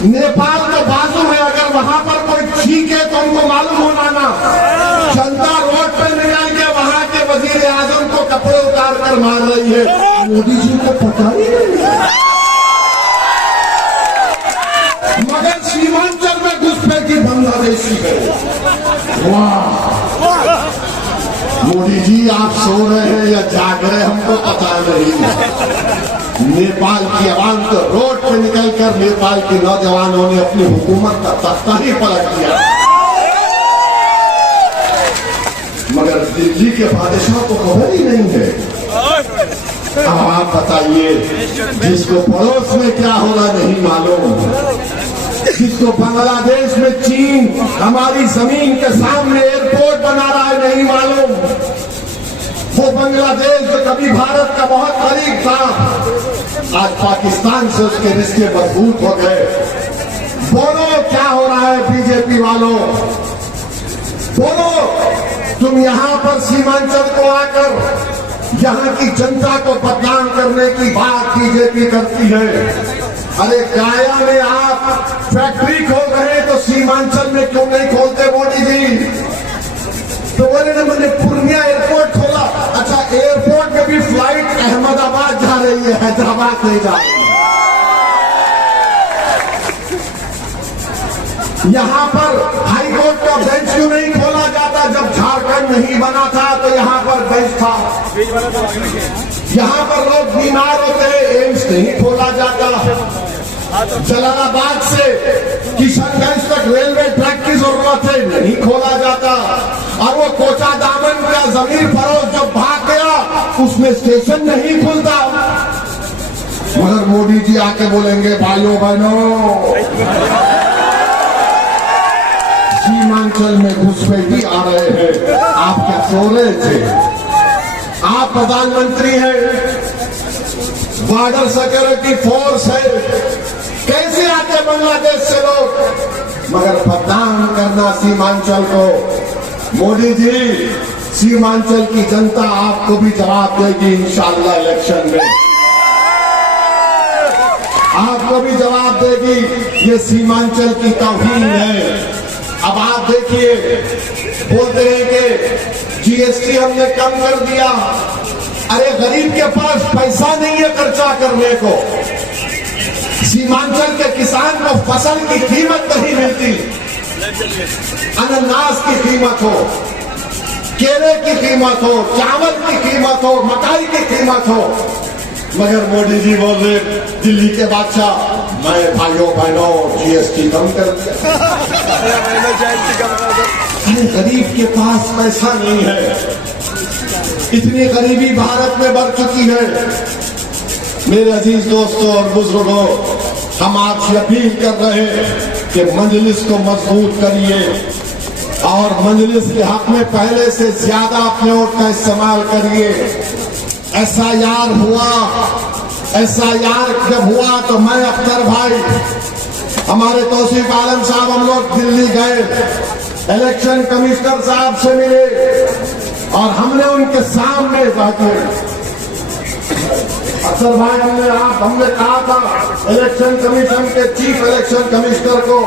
नेपाल के बाजू में अगर वहां पर कोई छींके तो उनको मालूम होना ना, जनता रोड पर निकल के वहां के वजीर आजम को कपड़े उतार कर मार रही है। मोदी जी को पता ही नहीं है, मगर सीमांचल में घुसपैठी बांग्लादेशी है। वाह मोदी जी, आप सो रहे हैं या जाग रहे हमको पता नहीं। नेपाल की आवाम तो रोड पे निकलकर नेपाल के नौजवानों ने अपनी हुकूमत का तख्ता ही पलट दिया, मगर दिल्ली के बादशाह को खबर ही नहीं है। अब आप बताइए, जिसको पड़ोस में क्या होना नहीं मालूम, जिसको बांग्लादेश में चीन हमारी जमीन के सामने एयरपोर्ट बना रहा है नहीं मालूम, वो बांग्लादेश जो कभी भारत का बहुत करीब था, आज पाकिस्तान से उसके रिश्ते मजबूत हो गए। बोलो क्या हो रहा है बीजेपी वालों, बोलो तुम यहाँ पर सीमांचल को आकर यहाँ की जनता को बदनाम करने की बात बीजेपी करती है। अरे गाया में आप फैक्ट्री खोल रहे तो सीमांचल में क्यों नहीं खोलते मोदी जी? तो बोले ना मैंने पूर्णिया एयरपोर्ट खोला। अच्छा, एयरपोर्ट में भी फ्लाइट अहमदाबाद जा रही है, हैदराबाद नहीं जा रही है। यहाँ पर हाई कोर्ट का बेंच क्यों नहीं खोला जाता? जब झारखंड नहीं बना था तो यहाँ पर बेंच था। यहाँ पर लोग बीमार होते हैं, एम्स नहीं खोला जाता। जलालाबाद से किशनगंज तक रेलवे ट्रैक की जरूरत है, नहीं खोला जाता। और वो कोचा दामन का जमीन फरोश जब भाग गया, उसमें स्टेशन नहीं खुलता। मगर मोदी जी आके बोलेंगे भाइयों बहनों, सीमांचल में घुसपैठी आ रहे हैं। आप क्या सो रहे थे? आप प्रधानमंत्री हैं, बॉर्डर सिक्योरिटी फोर्स है, कैसे आते बांग्लादेश से लोग? मगर बदनाम करना सीमांचल को। मोदी जी, सीमांचल की जनता आपको भी जवाब देगी इंशाअल्लाह इलेक्शन में, आपको भी जवाब देगी। ये सीमांचल की तौहीन है। अब आप देखिए, बोलते हैं कि जीएसटी हमने कम कर दिया। अरे गरीब के पास पैसा नहीं है खर्चा करने को। सीमांचल के किसान को फसल की कीमत नहीं मिलती, अनानास की कीमत हो, केले की कीमत हो, चावल की कीमत हो, मकाई की कीमत हो। मगर मोदी जी बोल रहे दिल्ली के बादशाह, मैं भाइयों बहनों जीएसटी कम कर दिया। अरे गरीब के पास पैसा नहीं है, इतनी गरीबी भारत में बढ़ चुकी है। मेरे अजीज दोस्तों और बुजुर्गों, हम आपसे अपील कर रहे हैं कि मजलिस को मजबूत करिए और मजलिस के हक में पहले से ज्यादा अपने वोट का इस्तेमाल करिए। एसआईआर हुआ, एसआईआर जब हुआ तो मैं अख्तर भाई, हमारे तौसीफ आलम साहब, हम लोग दिल्ली गए, इलेक्शन कमिश्नर साहब से मिले और हमने उनके सामने जाके अख्तर भाई हमने कहा था इलेक्शन कमीशन के चीफ इलेक्शन कमिश्नर को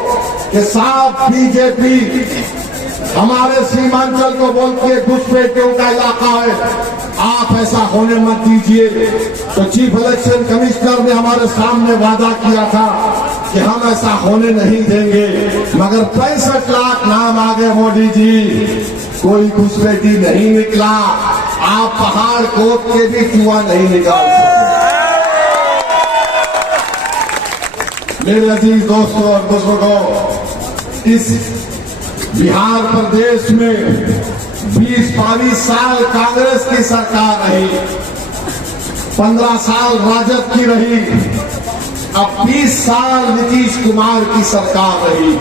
कि साफ बीजेपी हमारे सीमांचल को बोलती है घुसपैठियों का इलाका है, आप ऐसा होने मत दीजिए। तो चीफ इलेक्शन कमिश्नर ने हमारे सामने वादा किया था कि हम ऐसा होने नहीं देंगे। मगर 65 लाख नाम आ गए मोदी जी, कोई घुसपैठी नहीं निकला। आप पहाड़ कोट के भी कुआं नहीं निकाल सकते। मेरे अजीज दोस्तों और बुजुर्गों, इस बिहार प्रदेश में 20-22 साल कांग्रेस की सरकार रही, 15 साल राजद की रही, अब 20 साल नीतीश कुमार की सरकार रही।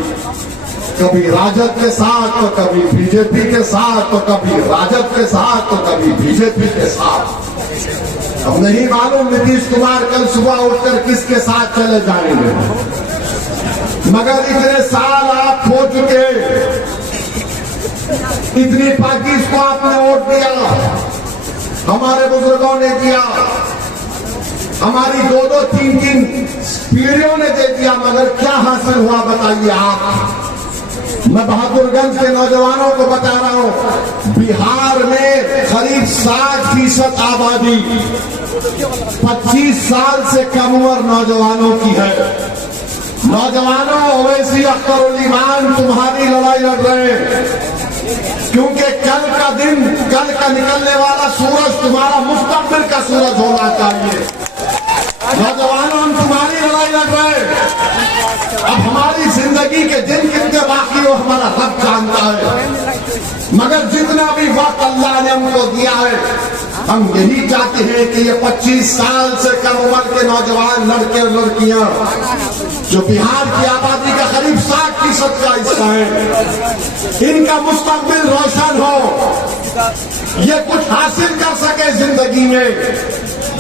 कभी राजद के साथ तो कभी बीजेपी के साथ, तो कभी राजद के साथ तो कभी बीजेपी के साथ। अब नहीं मालूम नीतीश कुमार कल सुबह उठकर किसके साथ चले जाएंगे। मगर इतने साल आप खो चुके, इतनी पार्टीज को आपने वोट दिया, हमारे बुजुर्गों ने दिया। हमारी 2-2, 3-3 पीढ़ियों ने दे दिया, मगर क्या हासिल हुआ बताइए आप। मैं बहादुरगंज के नौजवानों को बता रहा हूं, बिहार में करीब 60% आबादी 25 साल से कम उम्र नौजवानों की है। नौजवानों, ओवैसी अख्तर उल ईमान तुम्हारी लड़ाई लड़ रहे हैं, क्योंकि कल का दिन, कल का निकलने वाला सूरज तुम्हारा मुस्तकबिल का सूरज होना चाहिए। नौजवानों, हम तुम्हारी लड़ाई लड़ रहे हैं। अब हमारी जिंदगी के दिन कितने बाकी हो हमारा रब जानता है, मगर जितना भी वक्त अल्लाह ने हमको दिया है, हम यही चाहते हैं कि ये 25 साल से कम उम्र के नौजवान लड़के और लड़कियां जो बिहार की आबादी का करीब 60% का हिस्सा है, इनका मुस्तकबिल रोशन हो, ये कुछ हासिल कर सके जिंदगी में।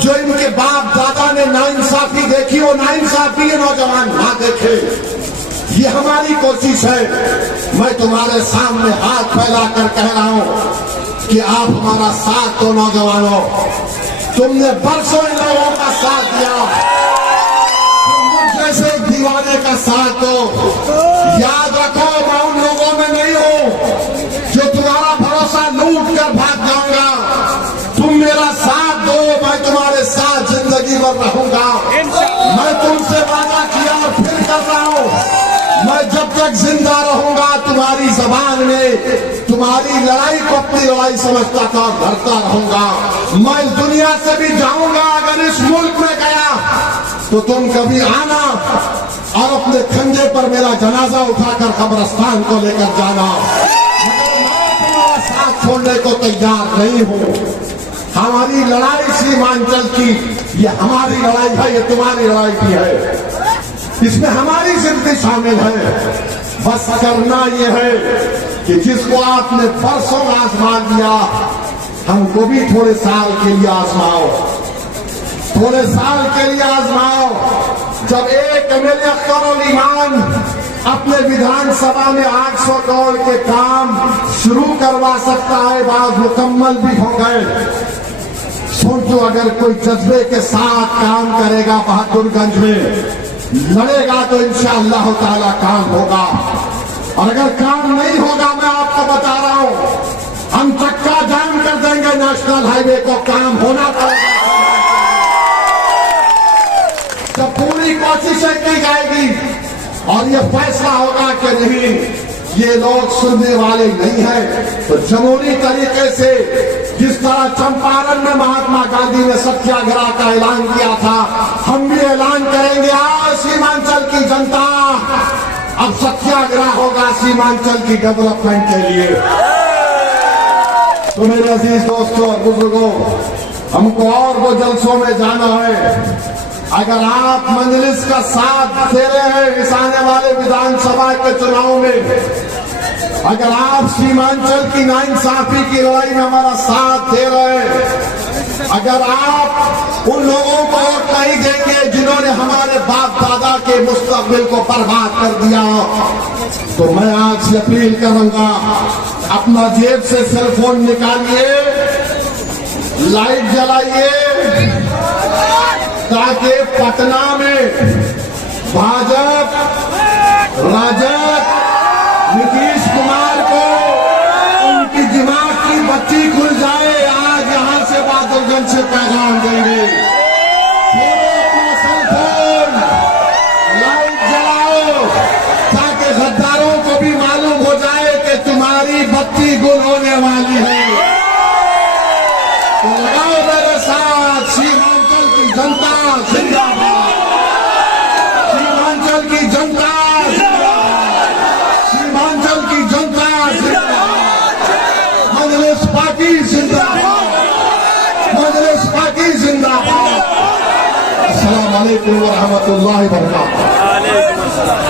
जो इनके बाप दादा ने नाइंसाफी देखी, वो नाइंसाफी ये नौजवान ना देखे, ये हमारी कोशिश है। मैं तुम्हारे सामने हाथ फैलाकर कह रहा हूं कि आप हमारा साथ दो नौजवानों। तुमने बरसों इन लोगों का साथ दिया, तुम मुझ जैसे दीवाने का साथ दो। याद रखो, मैं उन लोगों में नहीं हूं जो तुम्हारा भरोसा लूट कर भाग जाऊंगा। तुम मेरा साथ दो, मैं तुम्हारे साथ जिंदगी भर रहूंगा। मैं तुमसे वादा किया और फिर कर रहा हूं, मैं जब तक जिंदा रहूंगा तुम्हारी जबान में तुम्हारी लड़ाई को अपनी लड़ाई समझता था, डरता रहूंगा। मैं इस दुनिया से भी जाऊंगा, अगर इस मुल्क में गया तो तुम कभी आना और अपने खंजे पर मेरा जनाजा उठाकर कब्रिस्तान को लेकर जाना। मैं तुम्हारा साथ छोड़ने को तैयार नहीं हूं। हमारी लड़ाई सीमांचल की, ये हमारी लड़ाई है, ये तुम्हारी लड़ाई भी है, इसमें हमारी जिंदगी शामिल है। बस करना ये है कि जिसको आपने बरसों आजमा लिया, हमको भी थोड़े साल के लिए आजमाओ, थोड़े साल के लिए आजमाओ। जब एक एमएलए अख्तर उल ईमान अपने विधानसभा में 800 करोड़ के काम शुरू करवा सकता है, बाद मुकम्मल भी हो गए। सोचो, अगर कोई जज्बे के साथ काम करेगा बहादुरगंज में, लड़ेगा, तो इंशाअल्लाह ताला काम होगा। और अगर काम नहीं होगा, मैं आपको बता रहा हूं, हम चक्का जाम कर देंगे नेशनल हाईवे को, काम होना पड़ेगा। जब पूरी कोशिशें की जाएगी और ये फैसला होगा कि नहीं, ये लोग सुनने वाले नहीं हैं, तो जमहूरी तरीके से जिस तरह चंपारण में महात्मा गांधी ने सत्याग्रह का ऐलान किया था, हम भी ऐलान करेंगे। आज सीमांचल की जनता, अब सत्याग्रह होगा सीमांचल की डेवलपमेंट के लिए। तो मेरे अजीज दोस्तों और बुजुर्गों, हमको और वो जलसों में जाना है। अगर आप मजलिस का साथ दे रहे हैं इस आने वाले विधानसभा के चुनाव में, अगर आप सीमांचल की नाइंसाफी की लड़ाई में हमारा साथ दे रहे हैं, अगर आप उन लोगों को वोट नहीं देंगे जिन्होंने हमारे बाप दादा के मुस्तकबिल को बर्बाद कर दिया, तो मैं आज से अपील करूंगा, अपना जेब से सेल फोन निकालिए, लाइट जलाइए, ताकि पटना में भाजपा, राजद, नीतीश कुमार को उनकी दिमाग की बत्ती खुल जाए। आज यहां से बहादुरगंज से पैगाम देंगे, अपना सेल फोन लाइट जलाओ, ताकि गद्दारों को भी मालूम हो जाए कि तुम्हारी बत्ती गुल होने वाली है। तो लगाओ मेरे साथ, सीमांचल की जनता जिंदाबाद, सीमांचल की जनता, सीमांचल की जनता जिंदाबाद, मजलिस पार्टी जिंदाबाद, मजलिस पार्टी जिंदाबाद। अस्सलाम वालेकुम व रहमतुल्लाहि व बरकातहू।